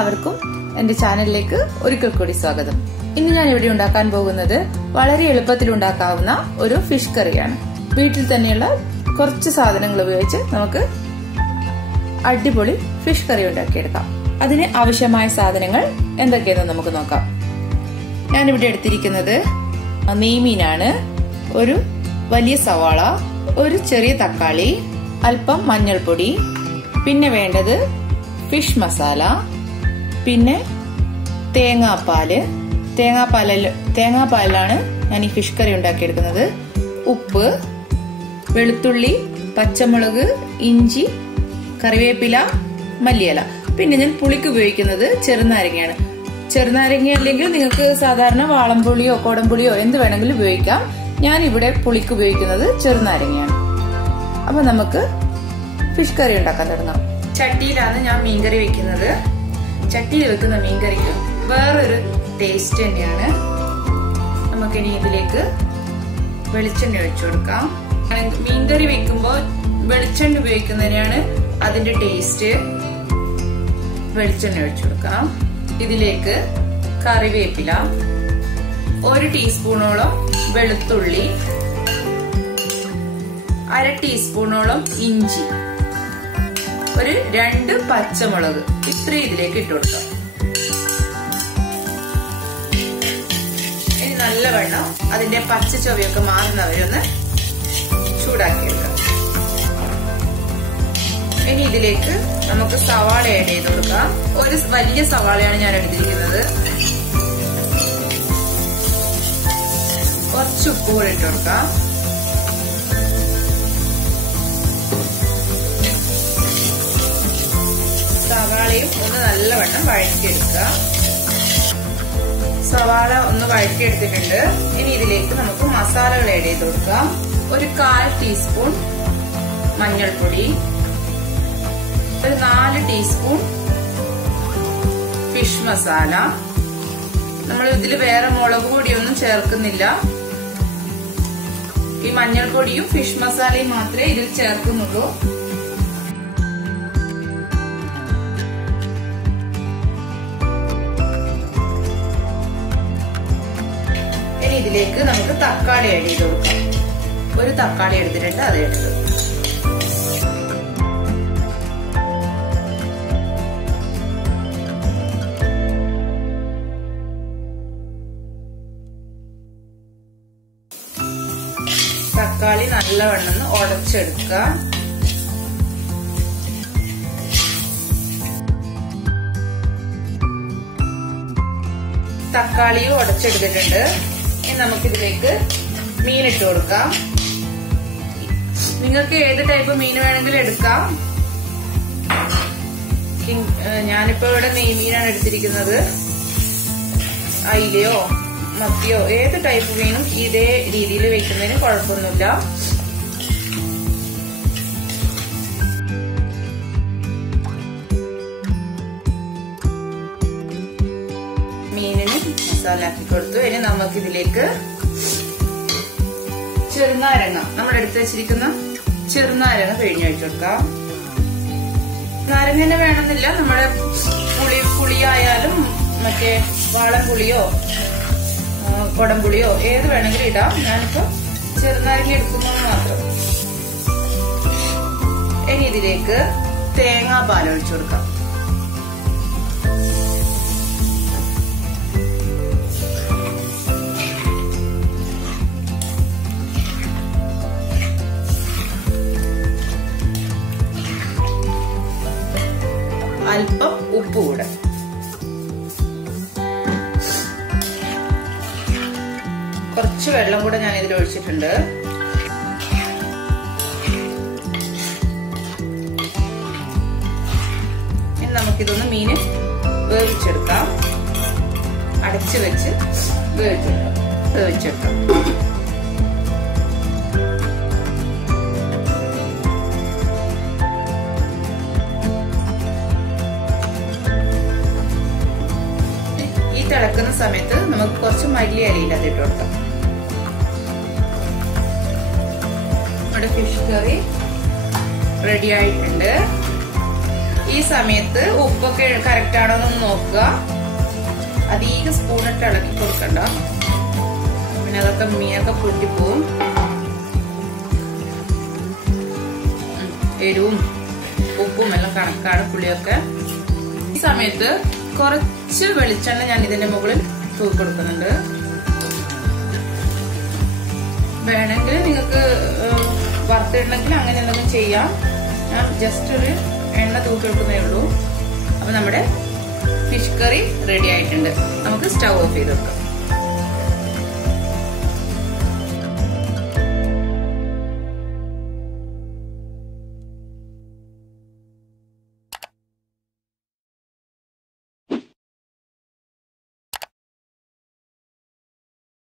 എല്ലാവർക്കും എന്റെ ചാനലിലേക്ക് ഒരിക്കൽ കൂടി സ്വാഗതം. ഇന്ന് ഞാൻ ഇവിടെ ഉണ്ടാക്കാൻ പോകുന്നത് വളരെ എളുപ്പത്തിൽ ഉണ്ടാക്കാവുന്ന ഒരു ഫിഷ് കറിയാണ്. വീട്ടിൽ തന്നെയുള്ള കുറച്ച് സാധനങ്ങൾ ഉപയോഗിച്ച് നമുക്ക് അടിപൊളി ഫിഷ് കറി ഉണ്ടാക്കിയെടുക്കാം. അതിന് ആവശ്യമായ സാധനങ്ങൾ എന്തൊക്കെയെന്ന് നമുക്ക് നോക്കാം. ഞാനിവിടെ എടുത്തിരിക്കുന്നത് നെയ്മീനാണ്, ഒരു വലിയ സവാള, ഒരു ചെറിയ തക്കാളി, അല്പം മഞ്ഞൾപ്പൊടി, പിന്നെ വേണ്ടത് ഫിഷ് മസാല, പിന്നെ തേങ്ങാപ്പാലിലാണ് ഞാൻ ഈ ഫിഷ് കറി ഉണ്ടാക്കിയെടുക്കുന്നത്. ഉപ്പ്, വെളുത്തുള്ളി, പച്ചമുളക്, ഇഞ്ചി, കറിവേപ്പില, മല്ലിയില. പിന്നെ ഞാൻ പുളിക്ക് ഉപയോഗിക്കുന്നത് ചെറുനാരങ്ങയാണ്. ചെറുനാരങ്ങ അല്ലെങ്കിൽ നിങ്ങൾക്ക് സാധാരണ വാളംപുളിയോ കോടംപുളിയോ എന്ത് വേണമെങ്കിലും ഉപയോഗിക്കാം. ഞാൻ ഇവിടെ പുളിക്ക് ഉപയോഗിക്കുന്നത് ചെറുനാരങ്ങയാണ്. അപ്പൊ നമുക്ക് ഫിഷ് കറി ഉണ്ടാക്കാൻ തുടങ്ങാം. ചട്ടിയിലാണ് ഞാൻ മീൻകറി വെക്കുന്നത്. ചട്ടിയിൽ വെക്കുന്ന മീൻകറിക്ക് വേറൊരു ടേസ്റ്റ് തന്നെയാണ്. നമുക്കിനി ഇതിലേക്ക് വെളിച്ചെണ്ണ ഒഴിച്ചു കൊടുക്കാം. മീൻകറി വെക്കുമ്പോൾ വെളിച്ചെണ്ണ ഉപയോഗിക്കുന്നതിനാണ് അതിന്റെ ടേസ്റ്റ്. വെളിച്ചെണ്ണ ഒഴിച്ചു കൊടുക്കാം. ഇതിലേക്ക് കറിവേപ്പില, 1 ടീസ്പൂണോളം വെളുത്തുള്ളി, 1/2 ടീസ്പൂണോളം ഇഞ്ചി, ഒരു 2 പച്ചമുളക്, ഇത്രയും ഇതിലേക്ക് ഇട്ട് കൊടുക്കാം. ഇനി നല്ലവണ്ണം അതിന്റെ പച്ച ചൊവയൊക്കെ മാറുന്നവരൊന്ന് ചൂടാക്കിയെടുക്കാം. ഇനി ഇതിലേക്ക് നമുക്ക് സവാള ആഡ് ചെയ്ത് കൊടുക്കാം. ഒരു വലിയ സവാളയാണ് ഞാൻ എടുത്തിരിക്കുന്നത്. കുറച്ച് ഉപ്പ് കൂടെ ഇട്ട് കൊടുക്കാം. സവാളയും ഒന്ന് നല്ലവണ്ണം വഴറ്റിയെടുക്കുക. സവാള ഒന്ന് വഴറ്റിയെടുത്തിട്ടുണ്ട്. ഇനി ഇതിലേക്ക് നമുക്ക് മസാലകൾ ആഡ് ചെയ്ത് കൊടുക്കാം. ഒരു 1/4 ടീസ്പൂൺ മഞ്ഞൾപ്പൊടി, ഒരു 4 ടീസ്പൂൺ ഫിഷ് മസാല. നമ്മൾ ഇതിൽ വേറെ മുളക് പൊടിയൊന്നും ചേർക്കുന്നില്ല. ഈ മഞ്ഞൾപ്പൊടിയും ഫിഷ് മസാലയും മാത്രമേ ഇതിൽ ചേർക്കുന്നുള്ളൂ. ഇനി ഇതിലേക്ക് നമുക്ക് തക്കാളി ആഡ് ചെയ്ത് കൊടുക്കാം. ഒരു തക്കാളി എടുത്തിട്ട് അത് എടുത്തു. തക്കാളി നല്ലവണ്ണം ഉടച്ചെടുക്കുക. തക്കാളിയും ഉടച്ചെടുത്തിട്ടുണ്ട്. ഇനി നമുക്കിതിലേക്ക് മീനിട്ട് കൊടുക്കാം. നിങ്ങൾക്ക് ഏത് ടൈപ്പ് മീൻ വേണമെങ്കിലും എടുക്കാം. ഞാനിപ്പോ ഇവിടെ നെയ്മീനാണ് എടുത്തിരിക്കുന്നത്. അയിലയോ മത്തിയോ ഏത് ടൈപ്പ് മീനും ഇതേ രീതിയിൽ വെക്കുന്നതിന് കുഴപ്പമൊന്നുമില്ല. മീനിന് മസാല ആക്കി കൊടുത്തു. ഇനി നമുക്കിതിലേക്ക് ചെറുനാരങ്ങ, നമ്മൾ എടുത്ത് വെച്ചിരിക്കുന്ന ചെറുനാരങ്ങ പിഴിഞ്ഞൊഴിച്ചു കൊടുക്കാം. നാരങ്ങ തന്നെ വേണമെന്നില്ല. നമ്മുടെ പുളിയായാലും മറ്റേ വാളൻപുളിയോ കൊടംപുളിയോ ഏത് വേണമെങ്കിലും ഇടാം. ഞാനിപ്പോ ചെറുനാരങ്ങ എടുക്കുന്നത് മാത്രം. ഇനി ഇതിലേക്ക് തേങ്ങാപ്പാൽ ഒഴിച്ചു കൊടുക്കാം. അല്പം ഉപ്പ് കൂടെ. കുറച്ച് വെള്ളം കൂടെ ഞാൻ ഇതിൽ ഒഴിച്ചിട്ടുണ്ട്. ഇനി നമുക്കിതൊന്ന് മീന് വേവിച്ചെടുക്കാം. അടച്ചു വെച്ച് വേവിച്ചെടുക്കാം. തിളക്കുന്ന സമയത്ത് നമുക്ക് കുറച്ച് മല്ലി ഇലയിൽ അത് ഇട്ട് കൊടുക്കാം. നമ്മുടെ ഫിഷ് കറി റെഡി ആയിട്ടുണ്ട്. ഈ സമയത്ത് ഉപ്പൊക്കെ കറക്റ്റ് ആണോ എന്ന് നോക്കുക. അധികം സ്പൂണിട്ട് ഇളക്കി കൊടുക്കണ്ട, പിന്നെ അതൊക്കെ മീനൊക്കെ പൊട്ടിപ്പോവും. എരിവും ഉപ്പും എല്ലാം കണക്കാണ്, പുളിയൊക്കെ. ഈ സമയത്ത് കുറച്ച് വെളിച്ചെണ്ണ ഞാൻ ഇതിന്റെ മുകളിൽ തൂക്കി കൊടുക്കുന്നുണ്ട്. വേണമെങ്കിൽ നിങ്ങൾക്ക് വറുത്തിടണമെങ്കിൽ അങ്ങനെ എന്തെങ്കിലും ചെയ്യാം. ഞാൻ ജസ്റ്റ് ഒരു എണ്ണ തൂക്കി കൊടുക്കുന്നേ ഉള്ളൂ. അപ്പൊ നമ്മുടെ ഫിഷ് കറി റെഡി ആയിട്ടുണ്ട്. നമുക്ക് സ്റ്റവ് ഓഫ് ചെയ്ത് വെക്കാം.